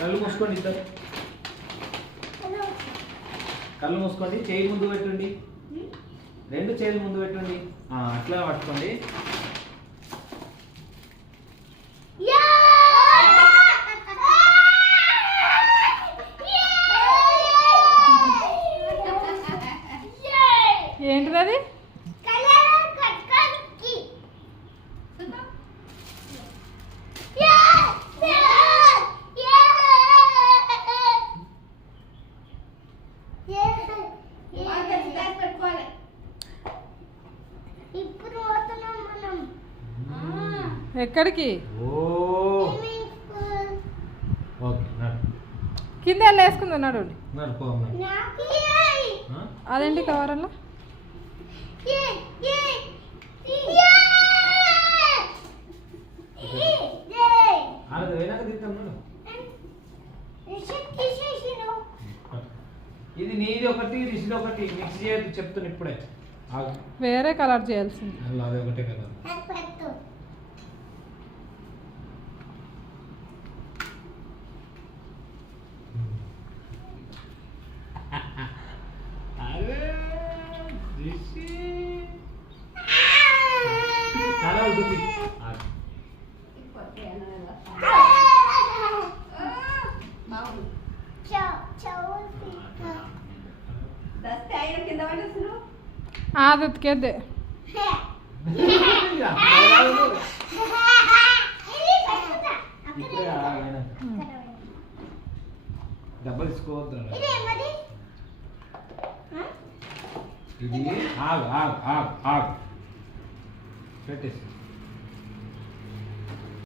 కళ్ళు మూసుకోండి ఇద్దరు. కళ్ళు మూసుకోండి. చేయి ముందు పెట్టండి. రెండు చేతులు ముందు పెట్టండి. అట్లా పట్టుకోండి. ఏంటిది అది? ఎక్కడికి? కింద వెళ్ళి వేసుకుంది ఉన్నాడు. అదేంటి కవర్లో? ఇది నీది ఒకటి, రిషిది ఒకటి. మిక్స్ చేయొద్దు చెప్తున్నా ఇప్పుడే. వేరే కలర్ చేయాల్సింది. అదే ఒకటే కలర్. అది ఉతికేద్దే. డబ్బులు తీసుకోవద్దు. ఇది ఆగు ఆగు ఆగు ఆగు పెట్టేసి